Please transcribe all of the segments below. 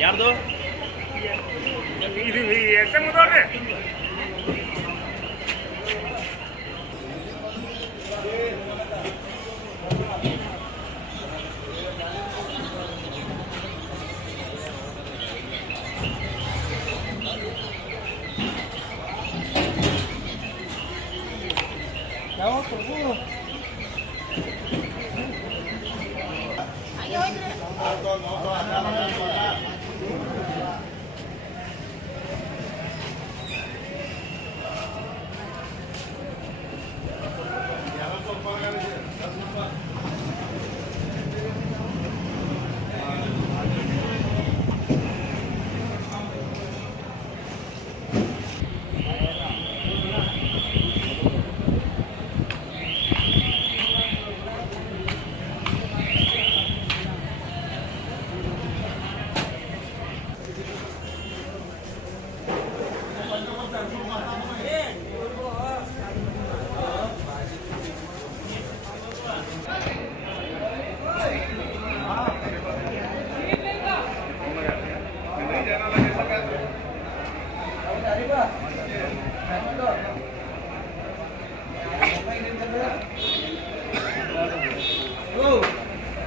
ಯಾರ್ದು ಇದು S M ಉದೋರ್ರಿ ಯಾವ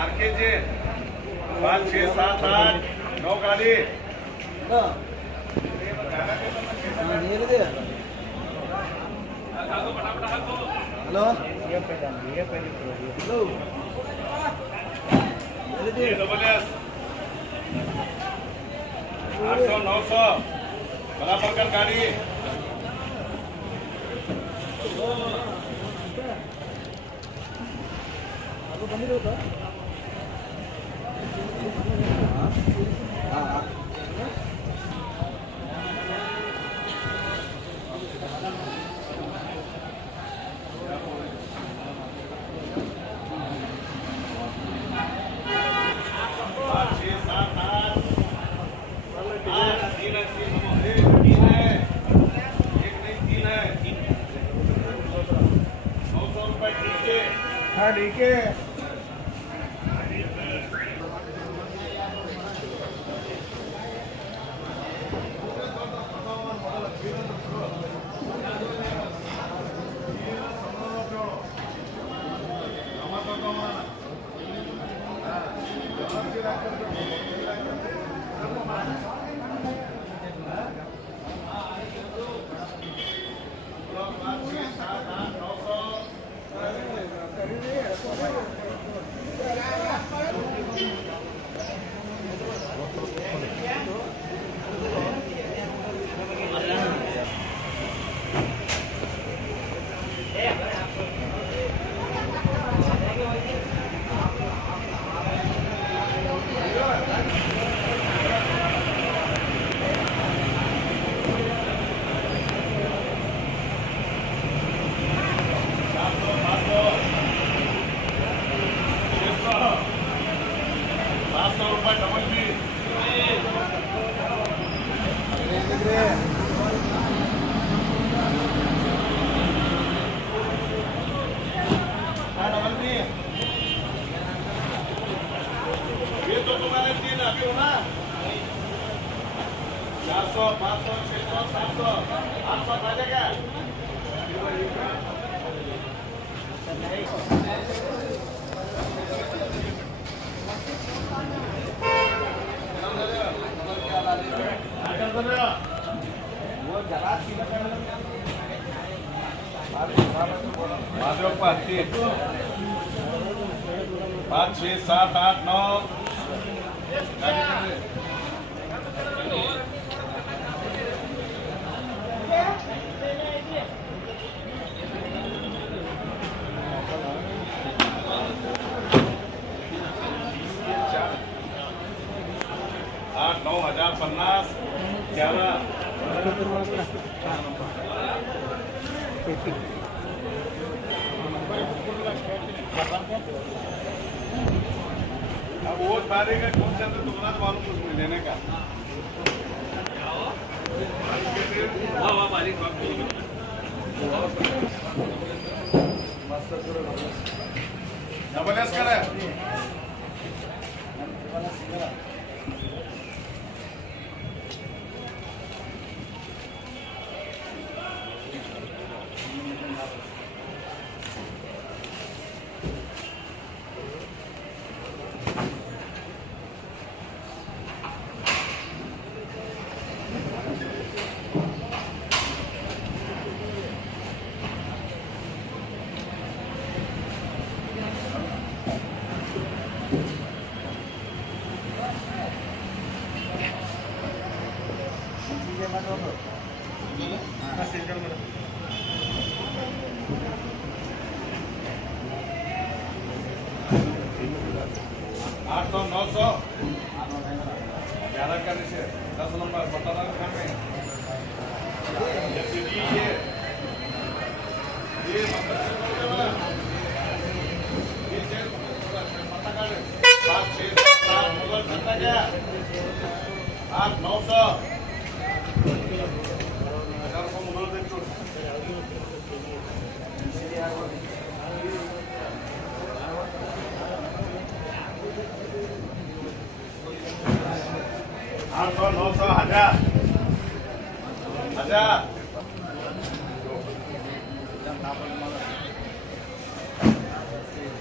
RKJ 5 6 7 8 9 गाड़ी हेलो AWS 800 900 बराबर कर गाड़ी हाँ ठीक है ये तो तुम्हारे 3 अभी हो ना 400 500 600 700 800 आ जाएगा माधव पाती 5 6 7 8 9 8 9 1050 11 अब वो सारे का कौन सा तो तुम्हारा मालूम कुछ नहीं लेने का वाह वाह बारीक डबल एस करा आठ सौ 900 ज्यादा करने से 10 नंबर बता रहा हूँ आठ 900 800 900 1000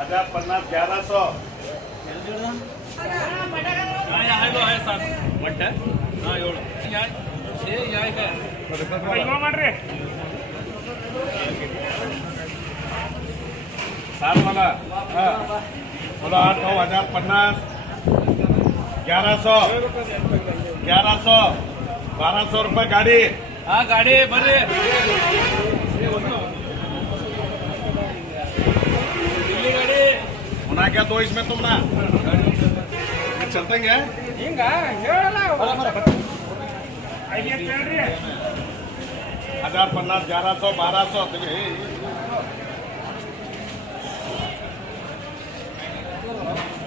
1050 1100 आहे सर वाटतं हां एवढं हे आहे काय ಮಾಡ್ರಿ साल मला बोलो 8 9 1050 1100 1200 रुपये गाडी हा गाडी बरे दिल्ली गाडी होना क्या तो इसमें तुम ना चलते हैं ಹಿಂಗ ಹೇಳಲ್ಲ 1050 1100 1200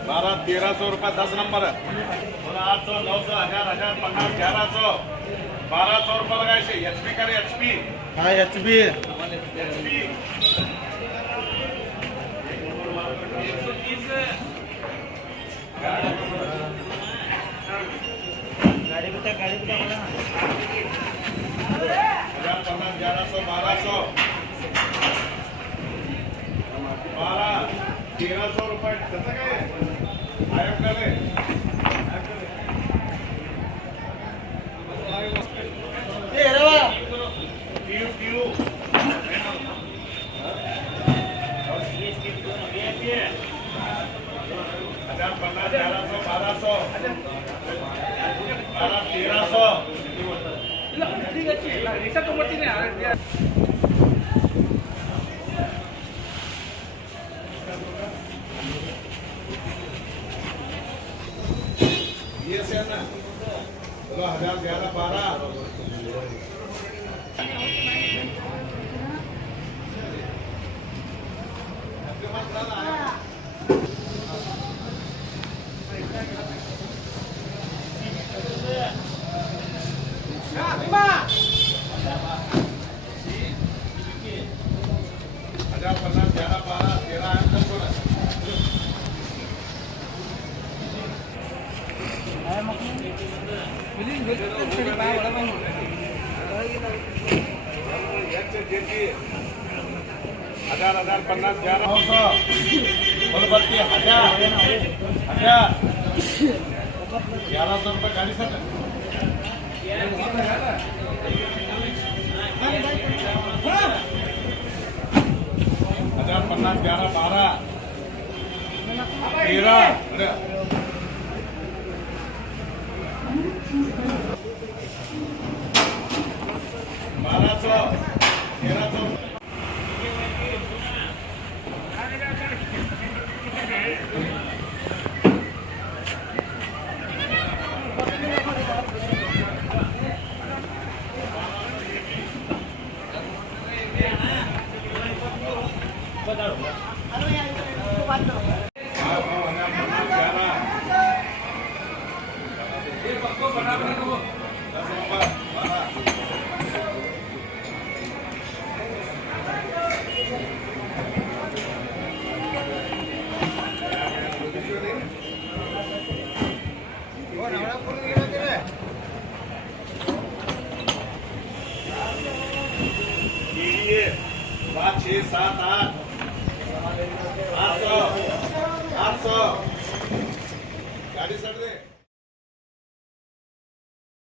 1300 रुपये 10 नंबर 800 900 1000 1050 1100 1200 रुपये लगाए एचपी करे एचपी हाँ एचपी गाड़ी बता 1050 1100 1200 1300 रुपये कसं काय गायब करे टीयू 1050 1100 1200 1300 ಇಲ್ಲ ಈಗ ರಿಕ್ಷಾ ತಗೊಂಡ್ಬರ್ತೀನಿ ये से ना बोलो 1000 11 12 1050 11 12 13 1050 1100 बोलो बत्ती 1100 रुपये गाड़ी से 1050 11 12 13 1200 1300 10 ये पक्को बना बना दो। 10 नंबर 12 5 6 7 8